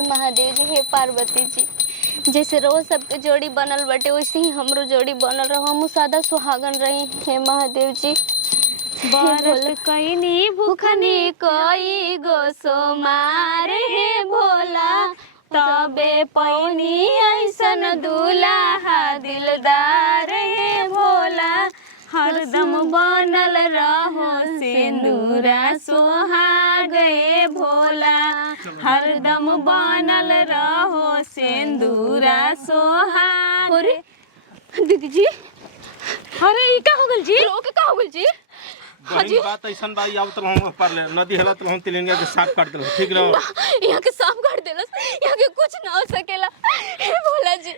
महादेव जी, हे पार्वती जी, जैसे रोज सबके जोड़ी बनल बटे वैसे ही हमरो जोड़ी बनल रहो, हम सादा सुहागन रही। हे महादेव जी, बरत कईनी भूखनी कोई गो सोमार हे भोला, तबे पौनी ऐसन दूल्हा दिलदार हे भोला, हरदम बनल रहो सिंदूरा सोहागे भोला, हरदम बनल रहो सिंदूरा सोहाग। अरे दीदी जी, अरे ई का हो गल जी? रोके का हो गल जी? हाजी बात ऐसन बाई आवत रहूं पर नदी हला तो हम तिलिंगा के साफ काट देलो। ठीक रहो, यहाँ के साफ काट देलस, यहाँ के कुछ ना हो सकेला। हे भोला जी,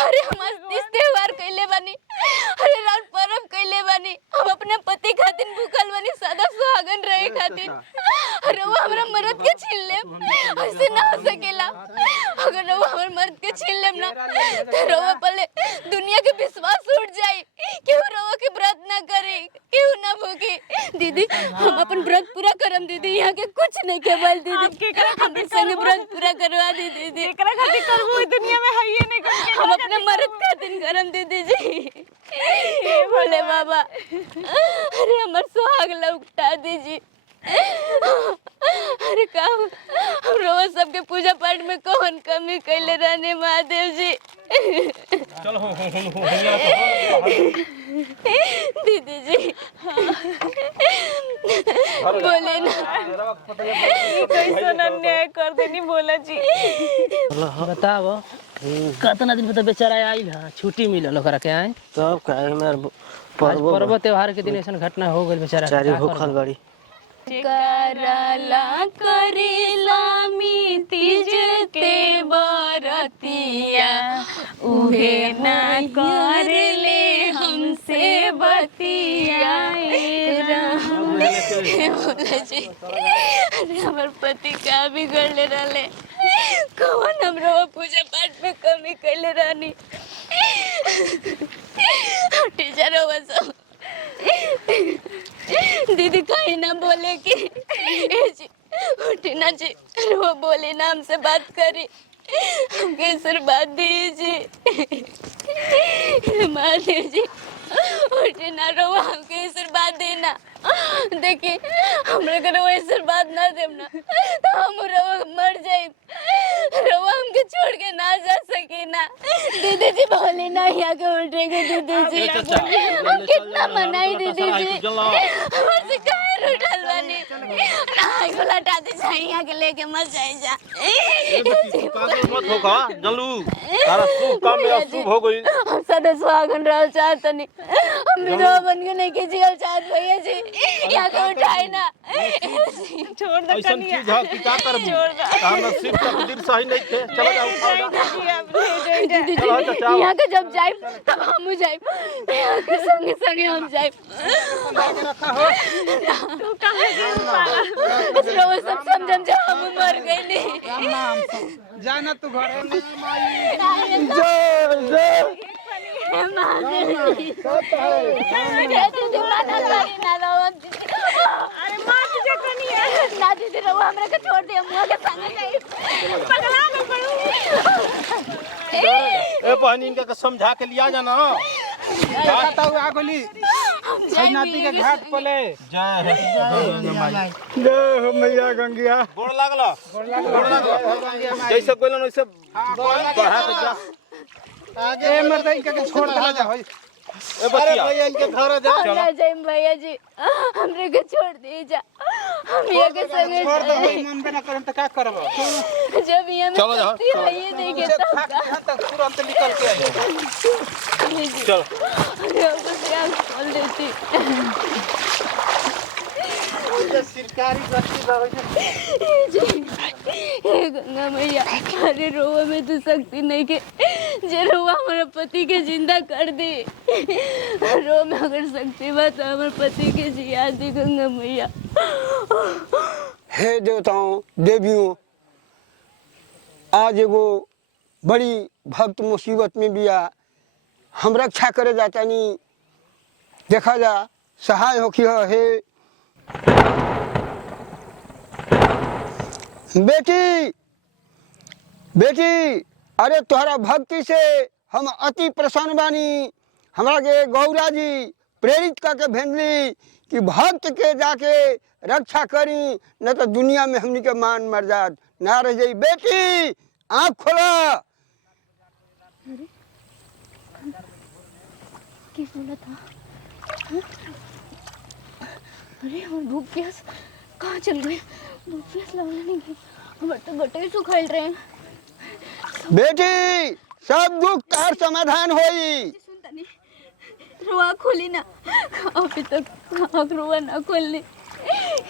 अरे हम इस त्योहार कइले बानी, अरे रात पर्व कइले बानी, हम अपने पति खातिर भूखल बानी, सदा सुहागन रहे खातिर। अरे वो हमरा मर्द के छीन ले, ऐसे ना हो सकेला। अगर वो हमर मर्द के छीन लेम ना तो रोवा पले दुनिया के विश्वास उठ जाई, केहू रोवा के व्रत ना करे, केहू ना भूखे। दीदी हम अपन व्रत पूरा करम दीदी, यहाँ के कुछ नहीं केवल दीदी हम संग व्रत पूरा करवा दी दीदी। एकरा खातिर करबो दुनिया में है ये नहीं करके हम अपने मर्द खातिर करम दीदी जी। हे भोले बाबा, अरे हमर सुहाग लौटा दीजिए। अरे का हम रोज सबके पूजा पाठ में कौन कमी कैले रहने महादेव जी। चल हो दीदी जी बोले ना, कैसन अन्याय कर देनी भोला जी। बताओ कितना दिन पे तो बेचारा आइल है, छुट्टी मिलल ओकरा के आए तब काहे में पर्व त्योहार के दिन ऐसा घटना हो गई बेचारा चारी भूखल बड़ी करला करेला मी तीज के बरतिया, उहे ना कर ले हमसे बतिया। बोला जी, अरे हमार पति का बिगड़ले रहले, कौन हमरो पूजा पाठ में कमी कैले रहनी। टीचर हो सब दीदी कहीं ना बोले कि जी उठी ना जी, वो बोले ना हमसे बात करी, हमके आशीर्वाद दीजिए। महादेव जी उठी ना रो, हमके आशीर्वाद देना। देखिए हमरा के रो आशीर्वाद ना देम ना तो हम रो मर जाए, रो हमके छोड़ के ना जा सके ना। दीदी जी बोले ना यहाँ के उठेंगे दीदी जी, हम कितना मनाई दीदी जी, हमसे काहे उठल बानी, आई को लटा दे जाए यहाँ के लेके मत जाए जा। पागल मत होगा जल्लू, तारा शुभ काम में अशुभ हो गई। हम सदा सुहागन रह चाहत नहीं, हम विधवा बन के नहीं कीजिए चाहत भैया जी, यहाँ के उठाए ना। छोड़ दे ऐसन कनिया, चीज है कि का करबू, तार नसीब तकदीर सही नहीं थे। चलो जाओ दीदी जी यहाँ के जब जाए तब हम जाए, यहाँ के संगे संगे हम जाए। रोज सब समझम जा हम मर गए नहीं जाना तू घर में अरे मार तुझे कनिया ना दीदी रहो हमरा के छोड़ दे, हम के संग नहीं पगला न पड़ू। ए बहनी इनका समझा के लिया जाना। कहता हुआ आगोली नदी के घाट पले जय हो मैया गंगिया गोड़ लागला, गोड़ लागला जैसे कोइलन वैसे बढ़ा के जा आगे मर्दई के छोड़ दला जा। ए बतिया भैया इनके घर जा। ना जाए भैया जी, हमरे के छोड़ दे जा, हम ये के संगे छोड़ दो, मन बना करम त का करब। जब ये में चलो जाओ, शक्ति है ये देखे तब यहां तक तुरंत निकल के आए। चल अरे हमको आँख खोल देती। सरकारी बस्ती बाबू हे गंगा मैया, अरे रोवा में तो शक्ति नहीं के जे रोवा हमारे पति के जिंदा कर दे, रो में अगर शक्ति बा तो हमारे पति के जिया दे गंगा मैया। हे देवताओं देवियों, आज एगो बड़ी भक्त मुसीबत में बिया, हम रक्षा करे जाता नहीं, देखा जा सहाय होखी हो। हे बेटी बेटी, अरे तोहरा भक्ति से हम अति प्रसन्न बानी। हमरा के गौरा जी प्रेरित करके भेजली कि भक्त के जाके रक्षा करी, न तो दुनिया में हमनी के मान मर्याद ना रह जाई। बेटी आँख खोला। क्या बोला था? अरे हम भूख प्यास कहाँ चल गए? भूख प्यास लगने नहीं गई, हमारे तो गटे सुखाइल रहे हैं। बेटी सब दुख तार समाधान होई। सुनता नहीं, रुआ खोली ना, अभी तक आँख रुआ ना खोलने।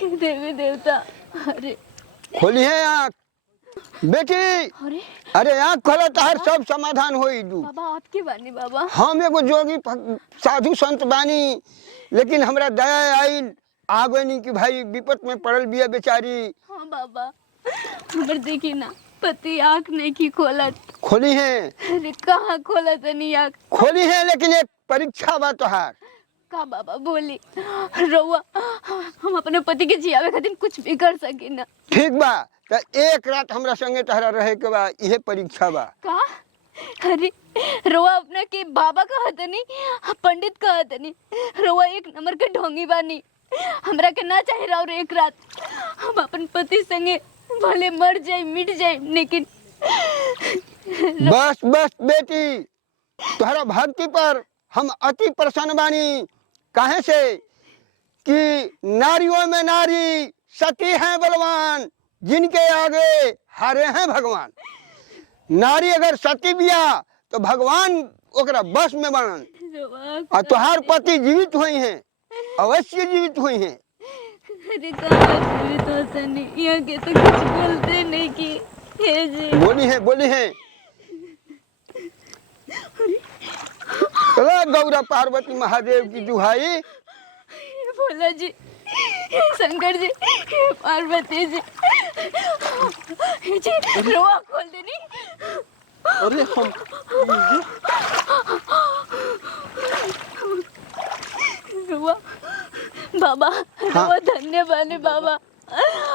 देवी देवता, अरे खोली है आँख बेटी। अरे अरे आँख खोला तार सब समाधान होई। दू बाबा आपकी बानी बाबा। हम एगो जोगी साधु संत बानी, लेकिन हमरा दया आई आगनी कि भाई विपत में पड़ल बिया बेचारी। हाँ बाबा, हमर देखी ना पति आँख नहीं की खोलत। खोली है। अरे कहाँ खोला तनी आँख? खोली है, लेकिन एक परीक्षा बा तोहार। का बाबा बोली? रउआ हम अपने पति के जियावे खातिर कुछ भी कर सकी ना। ठीक बा, तो एक रात हमरा संगे तहरा रहे के बा, इहे परीक्षा बा। का? अरे रउआ अपने के बाबा कहत नहीं, पंडित कहत नहीं, रउआ एक नंबर के ढोंगी बानी। हमरा के ना चाहे और एक रात हम अपन पति संगे भले मर जाए मिट जाए, लेकिन बस बस बेटी, तोहरा भक्ति पर हम अति प्रसन्न बानी। काहे से कि नारियों में नारी सती हैं बलवान, जिनके आगे हारे हैं भगवान। नारी अगर सती बिया तो भगवान ओकरा बस में बनन। और तोहार पति जीवित हुई हैं, अवश्य जीवित हुई हैं। अरे कहाँ जीवित होता नहीं, यहाँ के तो कुछ बोलते नहीं कि हे जी। बोली है। चलो गौरा पार्वती महादेव की दुहाई। भोला जी, शंकर जी, पार्वती जी, जी रोआ खोल देनी। अरे हम रुआ बाबा, रुआ धन्य बानी बाबा,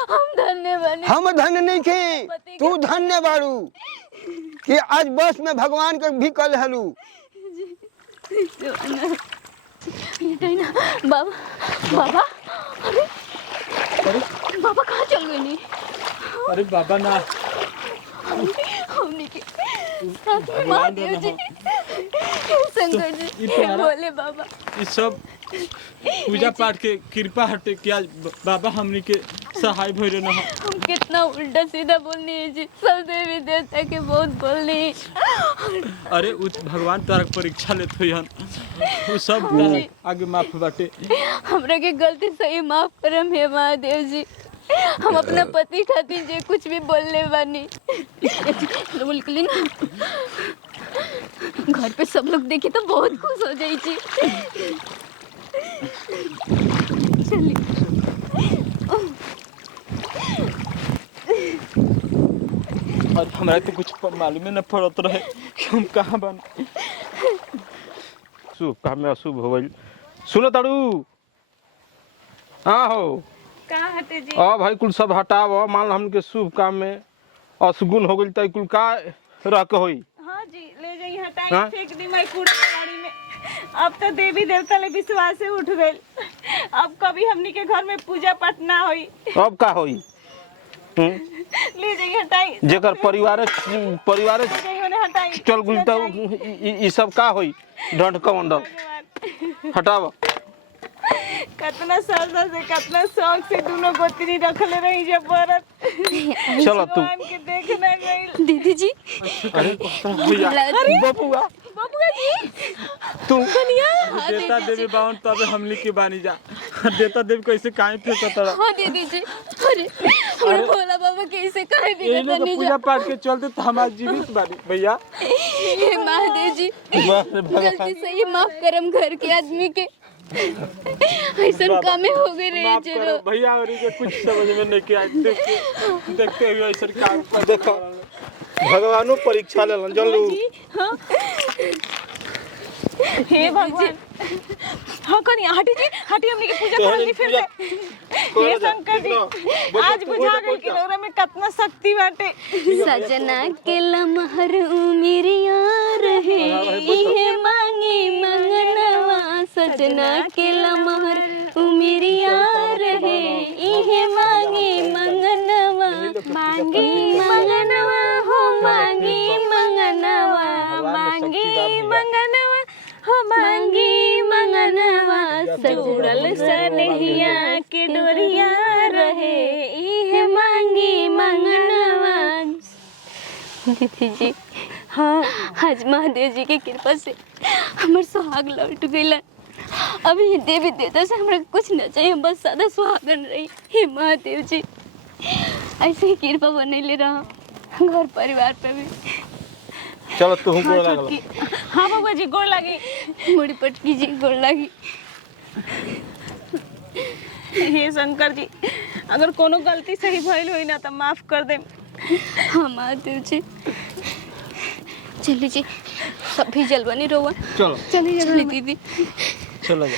हम धन्य बानी। हम धन्य नहीं थे, तू धन्य बारू कि आज बस में भगवान के भी कल हलू। ना बाबा, बाबा, अरे बाबा कहाँ चल गए नहीं? अरे बाबा ना, हमने के साथ में महादेव जी, शंकर जी, बोले बाबा ये सब पूजा पाठ के कृपा हटे कि आज बाबा हमनी के सहाय भइल ना। हम कितना उल्टा सीधा बोलनी है जी, सब देवी देवता के बहुत बोलनी। अरे उस भगवान तारक परीक्षा लेत होयन, वो सब आगे माफ बाटे। हमरा के गलती सही माफ करम हे महादेव जी। हम अपना पति खातिर जे कुछ भी बोलने बानी, बोल के ना घर पे सब लोग देखे तो बहुत खुश हो जाई जी। चलिए और हमरा तो कुछ मालूम न पड़त रहे कि हम कहाँ बन। शुभ काम में अशुभ हो गई। सुनो ताड़ू, हाँ हो कहाँ हटे जी? भाई कुल सब हटाव। मान लो हमके शुभ काम में अशुगुन हो गई तो कुल का रह के होई। हाँ जी, ले जाइए, हटाइए, हाँ? फेंक दी मैं कूड़ा कबाड़ी में। अब तो देवी देवता ले विश्वास से उठ गए। अब कभी हमनी के घर में पूजा पाठ ना होई। अब का होई? ले जाइए, हटाइए, जेकर परिवार ले जाइए, उन्हें हटाइए। चल गुल तो ई सब का होई? ढंढ कमंडल हटाव। कितना श्रद्धा से, कितना शौक से दोनों गोतनी रखले रही जब बरत। चलो तू भगवान के देखना गई। दीदी जी, अरे बबुआ बबुआ जी, तू देता देवी बावन तब हमनी के बानी जा। देता देवी कैसे काहे फेंकत रहा? हाँ दीदी जी, अरे भोला बाबा कैसे कहे भी ये लोग पूजा पाठ के चलते तो हमार जीवित बानी भैया। हे महादेव जी, गलती से ही माफ करम घर के आदमी के, ऐसा कामे हो गए रे माफ जरो। करो भैया, और ये कुछ समझ में नहीं के आए। देखते हुए ऐसा काम कर देखो भगवानो परीक्षा ले जल्लू। हे भगवान। हाँ कन्या हटी जी, हटी हमनी के पूजा कर ली फिर से। हे शंकर जी, आज बुझा गई कि नौरा में कितना शक्ति बाटे। सजना के लमहर उमिरिया रहे इहे मांगी मंगनवा, सजना के लमहर उमिरिया रहे इहे मांगी मंगनवा, मांगी मंगनवा हो मांगी मंगनवा, मांगी मंगनवा हो मांगी मंगनवा, जुड़ल सनहिया के डोरिया रहे इहे मांगी मंगनवा। दीदी जी, हाँ आज महादेव जी की कृपा से हमार सुहाग लौट गइला। अभी ये देवी देवता से हमरा कुछ न चाहिए, बस सादा सुहागन रही। हे महादेव जी, ऐसे ही कृपा बनैले रहा घर परिवार पे भी। चलो तू हाँ गोड़ लागल। छोटकी, हाँ बबुआ जी गोड़ लगी। मुड़ी पटकी जी गोड़ लगी। हे शंकर जी, अगर कोनो गलती सही भइल होई ना तो माफ कर दे। हाँ महादेव जी, चलिए जी, सब भी जलवानी रोवा। चलो चलिए दीदी। चलो जा।